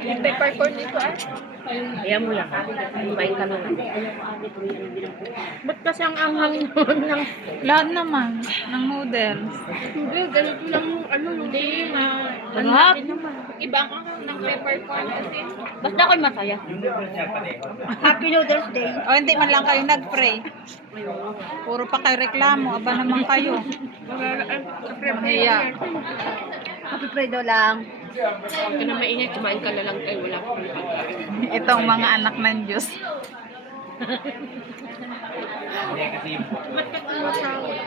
Yung peppercorn dito Ayan mo lang. Kumain ka lang. Ba't kasi ang anghang nun ng... Lahat naman ng noodles. Hindi, ganito lang yung hindi na... Sarap. Iba ang anghang ng peppercorn kasi. Basta ako'y masaya. Happy Noodles Day. O hindi man lang kayo nag-pray. Puro pa kayo reklamo. Aba naman kayo. Iya. Happy Fredo lang. Kaya na mainit, kumain ka na lang kayo. Wala akong pagkain. Itong mga anak ng Diyos. Ba't ka tumatawag?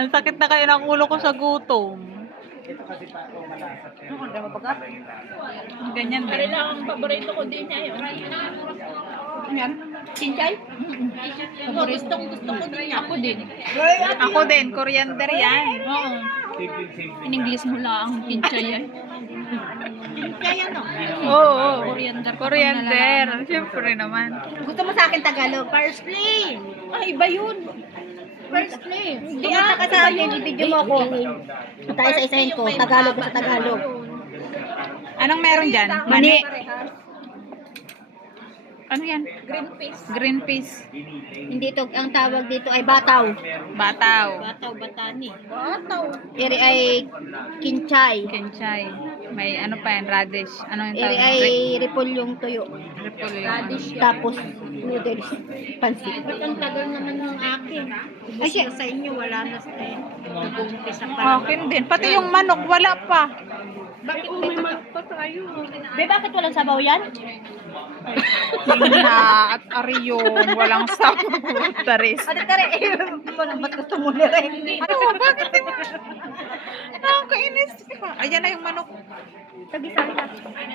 Ang sakit na kayo ng ulo ko sa gutom. Ganyan Pare din. lang ang paborito ko din niya yun. Yan. Chinchay? Gusto ko din niya. Ako din. Ako din, coriander yan. Oo. In English mo lang, kincha yan. Kaya no? Oo. Coriander. Coriander. Siyempre naman. Gusto mo sa akin Tagalog? Parsley. Ay, iba yun. Firstly. Hindi ka sa akin, i-video mo ako. Tayo sa isahin ko, Tagalog sa Tagalog. Anong meron dyan? Mani. Ano yan? Green peas. Green peas. Hindi ito, ang tawag dito ay bataw. Bataw. Bataw, batani. Bataw. Iri ay kinchay. Kenchay. May ano pa yan? Radish. Ano yung Iri tawag? ay repolyong tuyo. Repolyo. Tapos noodles, pansit. Ba't ang tagal naman ng akin? Ay, siya. Sa inyo, wala na sa nag-uumpisa pa. Akin din. Pati yung manok, wala pa. Bakit may manok pa tayo? Be, bakit walang sabaw yan? Na at ariyon. Walang sabon. Taris. Ate, tare, ba't gusto mo na rin? Ano? Bakit din? Nakakainis ka. Ayan na yung manok. Tagisari na.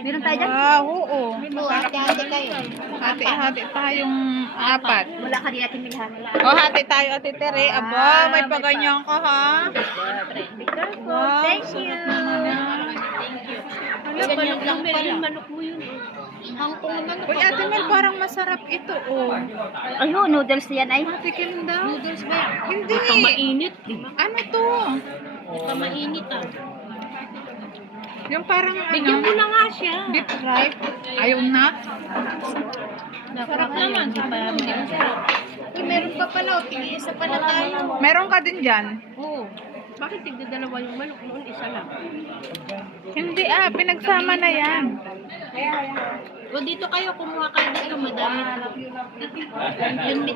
Meron tayo dyan? Ah, oo. Oo, hati-hati kayo. Hati-hati tayong apat. Wala ka din natin milhan. O, hati tayo, Ate Tere. Aba, may paganyan ka, ha? Wow, Thank sarap you. naman yan. Ganyan lang pala. Yung manok mo yun. Hangkong naman. Uy, Ate Mel, parang masarap ito, oh. Ayun, noodles yan ay. Tikim daw. Noodles ba yan? Hindi. Ito mainit. Ano to? Ito mainit Yung parang Bigyan mo ano? na nga siya. Deep fried. Ayaw na. Sarap naman. Uy, meron pa pala. Tig-isa pala tayo. Meron ka din dyan? Oo. Bakit tigdadalawa yung manok noon? Isa lang. Hindi pinagsama na yan. O dito kayo, kumuha kayo dito. Madami. Yun,